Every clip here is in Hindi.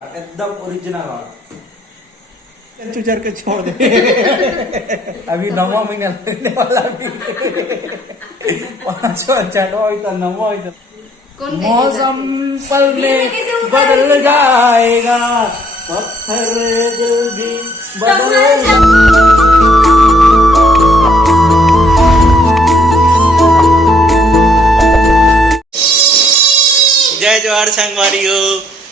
एकदम ओरिजिनल वाला चुचर के छोड़ दे। अभी 9वां महीना लगने वाला भी 5वां 6वां 9वां मौसम पल में बदल जाएगा, पत्थर दिल भी बदल। जय जोहार संगवारियों,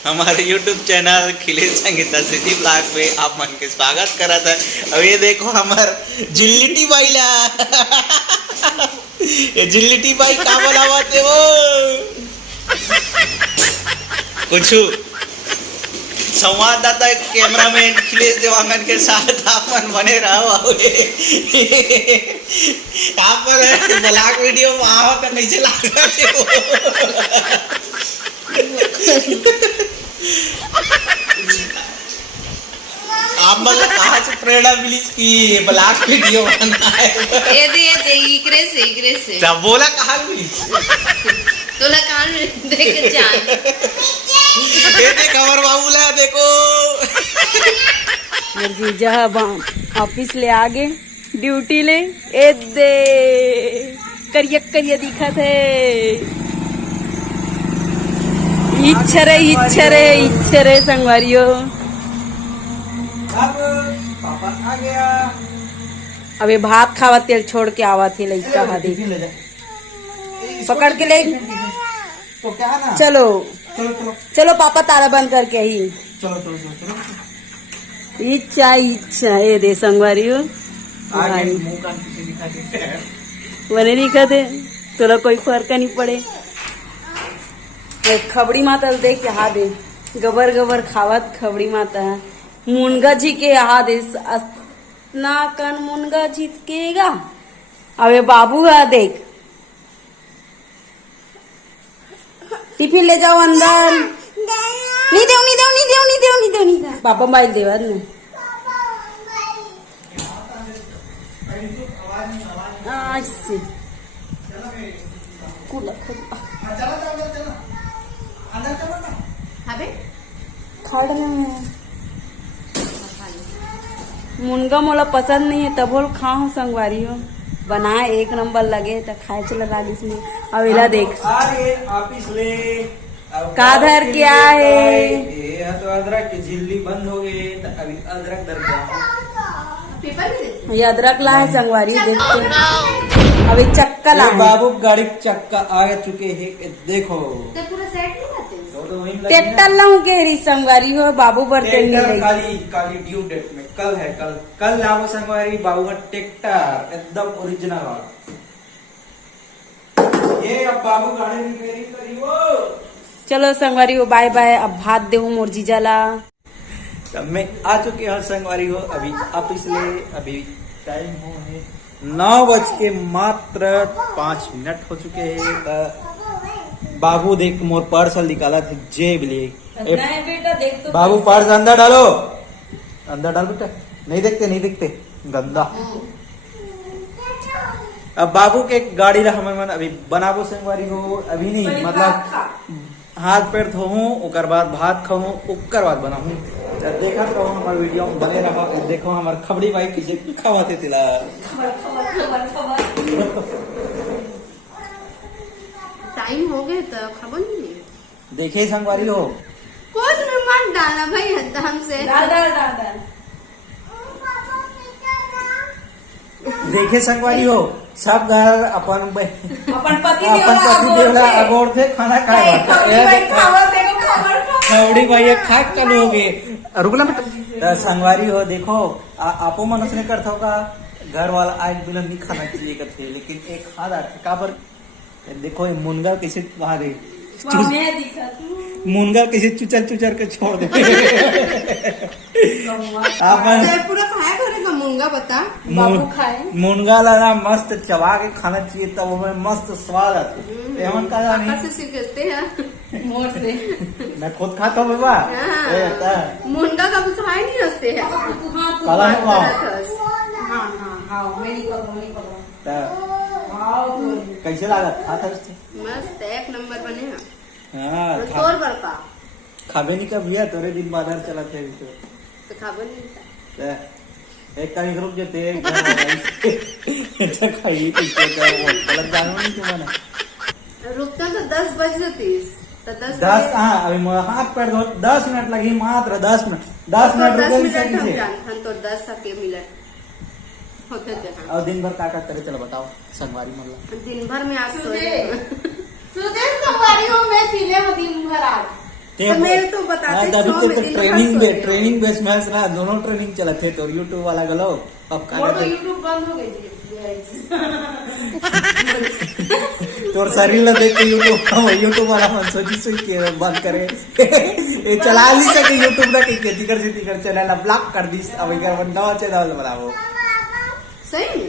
हमारे YouTube channel Khilesh Sangeeta city blog पे आप मन के स्वागत करा था। अब ये देखो हमार जिल्लिटी बाई ला ये जिल्लिटी बाई का बोलावते वो कुछ संवाददाता कैमरामैन खिलेश देवांगन के साथ आपन बने रहो। आप ब्लॉग वीडियो में आओ तो कैसे लगा आप मतलब कहाँ से प्रेरणा मिली कि ब्लॉग वीडियो बनाए? ये इकरे से क्या बोला कहाँ मिली? तोला कान देख जान ये देख हमारे बाबू ला देखो मेरी जहाँ ऑफिस ले आगे ड्यूटी ले ए दे करिया दिखत है। इच्छा रे संगवारियों। पापा आ गया। अबे भात खावा तेल छोड़ के आवा थे लड़का हादी पकड़ के ले तो क्या है ना? चलो चलो चलो चलो पापा तारा बंद करके ही चलो चलो चलो चलो। इच्छा ये दे संगवारियों। आगे मुंह कान पीछे दिखा दे। वने नहीं कहते तोला कोई फर्क नहीं पड़े। खबड़ी माता देख के हा दे गबर गबर खावत खबड़ी माता मुनगा जी के हा दे अस्ना कन मुनगा जीतकेगा। अबे बाबू हा देख टिफिन ले जाओ अंदर। नहीं देव पापा मोबाइल देवा ने आज से कूला खड़ में मुनगा मोला पसंद नहीं है तब बोल खाओ संगवारी हो बनाए एक नंबर लगे तो खाए चला राज इसमें। अब इला देख ऑफिस ले काधर क्या है ये तो अदरक की झिल्ली बंद हो गई तो अभी अदरक दर ये अदरक ला है संगवारी देखते अभी चक्का ला है। बाबू गाड़ी चक्का आ चुके हैं देखो। ट्रैक्टर लाऊं के री संगवारी हो बाबू बर्तन काली ड्यू डेट में कल है कल लाओ संगवारी बाबू का ट्रैक्टर एकदम ओरिजिनल वाला। ये अब बाबू गाड़ी रिपेयरिंग करी वो। चलो संगवारी हो बाय बाय। अब भात दे मोर जीजा ला तब मैं आ चुके हैं संगवारी हो। अभी ऑफिस ले अभी टाइम हो है 9:05 हो चुके हैं। बाबू देख मोर पार्सल निकाला थे जेब ले। बेटा देख तो बाबू पर्स अंदर डालो बेटा। नहीं देखते गंदा। अब बाबू के गाड़ी ला हमें मन अभी बनाबो संगवारी हो। अभी नहीं मतलब हाथ पैर धोहूं ओकर बाद भात खाऊं ओकर बाद बनाऊं। देखा तो हमारे वीडियो में बने रहा। देखो हमारे खबड़ी भाई किसे खवाते तिला टाइम हो गए तो खबर नहीं देखे संगवारी हो कुछ मत डाला भाई हद से डाल देखे संगवारी हो सब घर अपन पति देवला अगोर थे खाना खाए खबड़ी भाई खा कल हो गए रुकना बेटा। संगवारी हो देखो आपो मनुष्य ने करता होगा घर वाला आज बिना नहीं खाना चाहिए करते लेकिन एक खा जाते काबर देखो ये मुनगा कैसे वहां दे मुनगा कैसे चुचर के छोड़ दे। पूरा खाया करेगा मुंगा बता बाबू खाए मुनगा ला मस्त चबा के खाना चाहिए तब वो मस्त स्वाद आते एमन का नहीं से सीखते हैं मोर से मैं खुद खाता हूँ बाबा। मुंगा कभी खाए नहीं हंसते हैं काला कैसे लगा खाता मस्त एक नंबर बने हाँ तोर बड़का खाबे नहीं का भैया तोरे दिन बाजार चला थे तो खाबो नहीं एक कहीं रुक जाते अच्छा खाई गलत जानो नहीं तुम्हारा रुकता तो 10 बज जाती तो 10 हाँ अभी हाथ पैर धो 10 मिनट लगी मात्र 10 मिनट रुके हम जान हम तो 10 मिनट होते थे और दिन भर क्या करे चलो बताओ संगवारी मतलब दिन भर में आज मैं सीने में दिन भर आज मेरे तो बताते ट्रेनिंग बेस में ना दोनों ट्रेनिंग चला थे तो यूट्यूब वाला गलो अब तो यूट्यूब बंद हो गई तोर शरीर ला देख के यूट्यूब वाला मन सोची के बंद करे ये चला नहीं सके यूट्यूब ना के तिकर चैनल ब्लॉक कर दी अब इकर बंदा चैनल बनाओ सही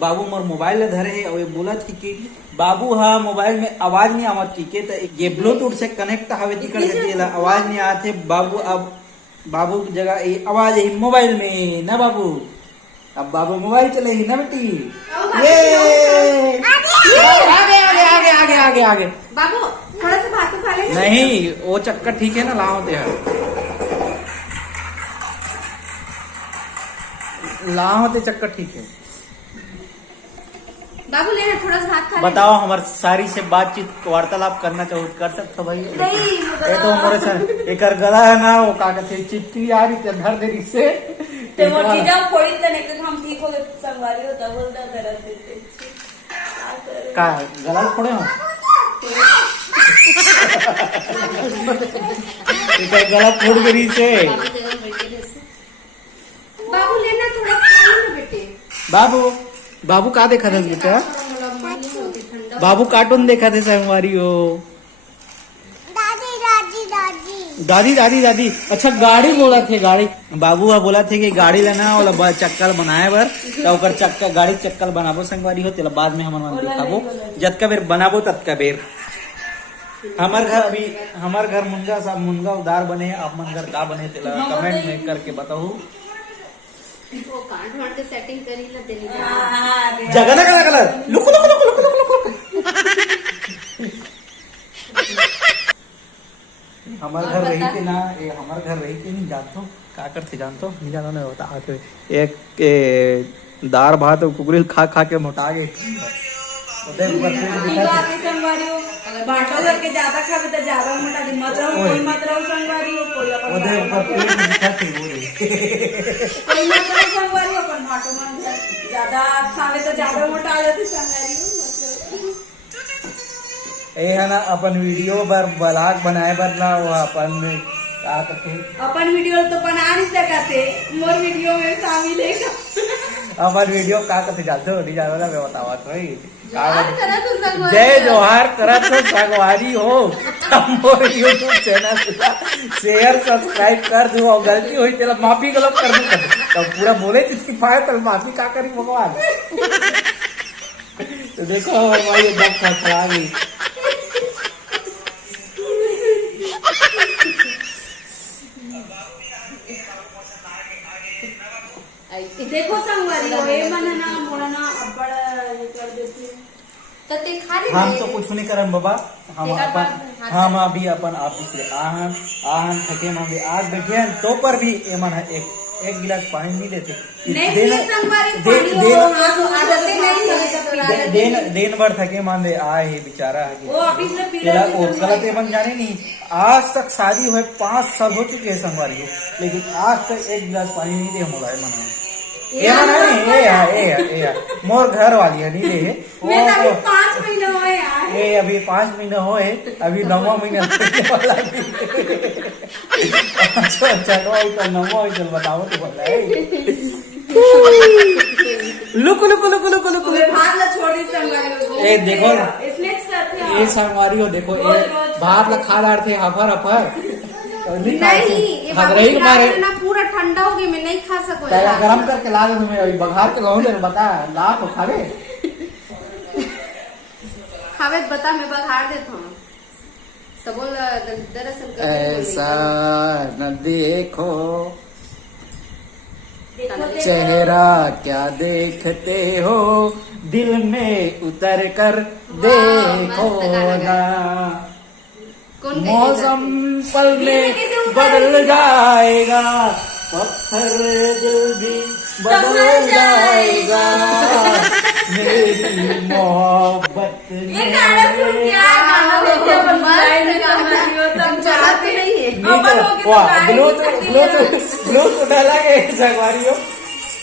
बाबू मोर मोबाइल ले धरे और ये बोला थी कि बाबू हाँ मोबाइल में आवाज नहीं आवत की के तो ये ब्लूटूथ से कनेक्ट हवे तिकर के आवाज नहीं आते बाबू अब बाबू की जगह ये आवाज है मोबाइल में ना बाबू अब बाबू मोबाइल चले ही ना बेटी ये आगे बाबू थोड़ा सा भात खा ले नहीं वो चक्कर ठीक है ना लाओ दे लाओ चक्कर ठीक है बाबू लेना थोड़ा सा भात खा बताओ हमारे सारी से बातचीत वार्तालाप करना चाहो कर सकते भाई ये तो हमारे सर एक गला है ना वो का कहते चिट्ठी आ रही थी धर देरी से ते मोटीजा फोड़ी तने के हम ठीक हो गए संगवारी होता बोलता करा देते का गला फोड़े हो एक गला फोड़ गई से बाबू लेना थोड़ा सा खा लो बेटे बाबू का देखा था बेटा बाबू कार्टून देखा थे संगवारी हो दादी अच्छा गाड़ी बोला थे गाड़ी बाबू बोला थे कि गाड़ी लेना वाला चक्कर बनाए बर तो चक्कर गाड़ी चक्कर बनाबो संगवारी हो तेला बाद में हमारे दिखाबो जतका बेर बनाबो ततका बेर हमार घर मुंगा साहब मुंगा उदार बने आप मन घर का बने तेला कमेंट में करके बताओ वो कांड वांड के सेटिंग करी ना देनी जगह ना कलर लुक हमारे घर रही थी ना ये हमारे घर रही थी नहीं जानते क्या करते जानते नहीं जानो नहीं बता एक दार भात और कुकरी खा के मोटा गए बाटो करके ज्यादा खावे तो ज्यादा मोटा दी मतलब कोई मतलब संगवारी हो कोई अपन कोई मतलब संगवारी हो अपन बाटो मन ज्यादा खावे तो ज्यादा मोटा आ जाती संगवारी हो मतलब ये है ना अपन वीडियो पर ब्लॉग बनाए बर ना वो अपन क्या करते अपन वीडियो तो बना नहीं सकते मोर वीडियो में शामिल है अपन वीडियो क्या करते जानते हो नहीं जानो ना मैं बतावा तो जोहार जय जोहार करत हो संगवारी हो मोर यूट्यूब चैनल शेयर सब्सक्राइब कर दो और गलती हुई तेरा माफी गलत कर दू तो पूरा बोले जिसकी फाय तो माफी क्या करी भगवान तो देखो हमारी एकदम खड़ा गई देखो संगवारी हो ये मनना मोड़ना अब्बड़ कर देती तो ते खा ले हम तो कुछ नहीं करम बाबा हम अभी अपन ऑफिस से आहन थके हम अभी आज बैठे हैं तो पर भी ये मन एक गिलास पानी नहीं देते दिन भर थके मान आए है बेचारा गलत मन जाने नहीं आज तक शादी हुए 5 साल हो चुके हैं संगवारी हो लेकिन आज तक एक गिलास पानी नहीं दे मोला मना मोर घर वाली है नहीं रे मैं 5 महीने हुए ये अभी 5 महीने हुए अभी 9वां महीना चलो चल बताओ तो बोला लुक छोड़ ए देखो ये संगवारी हो देखो भात ला खा रहे थे हफर नहीं मारे पूरा ठंडा हो गया मैं नहीं खा सकूँ गरम करके ला दे तुम्हें बघार के लाऊं बता ला तो खावे खावे बता मैं बघार देता हूँ सब दरअसल ऐसा न देखो चेहरा क्या देखते हो दिल में उतर कर देखो ना कौन मौसम पल में बदल जाएगा, पत्थर दिल भी बदल जाएगा, मेरी मोहब्बत ये गाना सुन के गाना देखते हो, मस्त गाना तुम चलाते नहीं है। ब्लूटूथ डाला है संगवारी हो।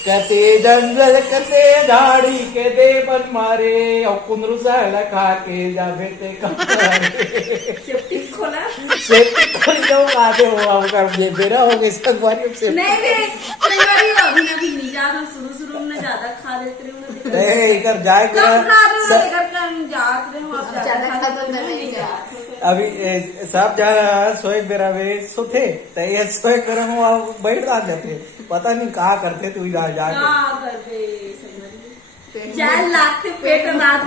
कहते जंगल कते झाड़ी के दे बन मारे और कुंदरू सा खा के जा बेटे सेफ्टी खोला सेफ्टी खोल जाओ आते हो अब कर ये बेरा हो गई संगवारी से नहीं संगवारी अभी अभी नहीं ज्यादा शुरू में ज्यादा खा देते रहे इधर जाए अभी सब जा सोए बेरा वे सोते तो ये सोए कर बैठ आ जाते पता नहीं कहा करते तू जाके पेट रात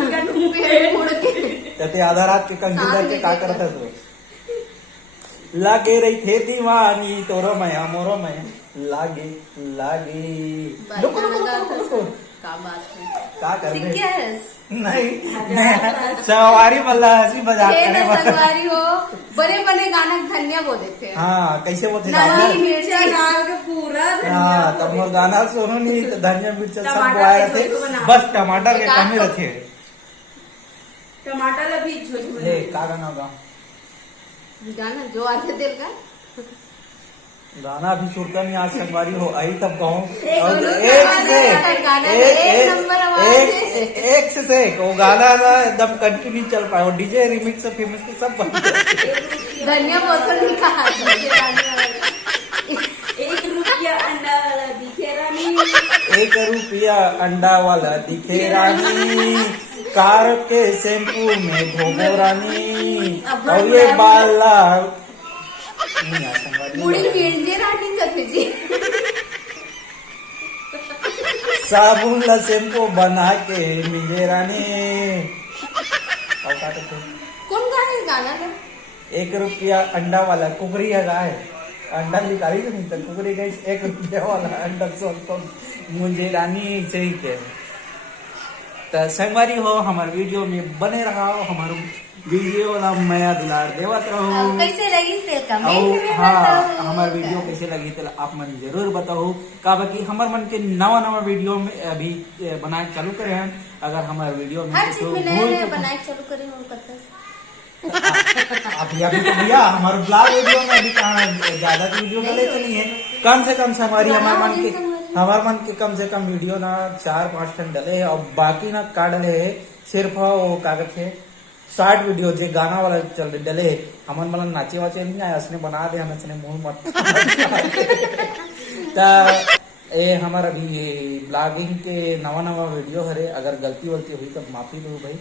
कहते आधा रात के कंजूर जाके का करता तो लागे रही थे दीवानी तोरो मया मोरो मया लागे लागे रुको रुको रुको रुको का कर नहीं सवारी मल्ला हंसी मजाक करे सवारी हो बड़े बड़े गाना धनिया बो देते हैं। हाँ कैसे बोलते नमक मिर्चा डाल के पूरा हाँ तब वो गाना सुनो नहीं तो धनिया मिर्चा सब बोआए रहते बस टमाटर के कमी रखे टमाटर अभी झोल ले का गाना होगा गाना जो आते दिल का गाना अभी सुरता नहीं आज संगवारी हो आई तब कहूँ एक से वो गाना ना एकदम कंटिन्यू चल पाए और डीजे रिमिक्स से फेमस सब बन धनिया बोतल नहीं कहा ₹1 अंडा वाला दिखे रानी ₹1 अंडा वाला दिखे रानी कार के शैम्पू में धोबो रानी और ये बाला मुड़ी मिळजे राणी जी साबुन ला शैम्पू बना के मिले रानी कौन गाने गाना का ₹1 अंडा वाला कुकरी है गाय अंडा निकाली तो नहीं था कुकरी गई ₹1 वाला अंडा सोन मुझे रानी सही के तो संगवारी हो हमारे वीडियो में बने रहा हो हमारे वीडियो वाला मैं दुलार देवत रहो कैसे लगी से कमेंट में हाँ बताओ हमारे वीडियो कैसे लगी तो आप मन जरूर बताओ का बाकी हमारे मन के नवा वीडियो में अभी बनाए चालू करे हैं अगर हमारे वीडियो में हर चीज में नया बनाए चालू करें और अभी तो भैया हमारे ब्लॉग वीडियो में अभी कहाँ ज्यादा वीडियो में ले चली है कम से कम हमारी हमारे मन के कम से कम वीडियो ना 4-5 टन डले है और बाकी ना का डले है सिर्फ वो कागज है शॉर्ट वीडियो जो गाना वाला चल डले हमन मतलब नाचे वाचे नहीं आया उसने बना दे हमें मुंह मत ये हमारा अभी ब्लॉगिंग के नवा वीडियो हरे अगर गलती वलती हुई तो माफी दो भाई।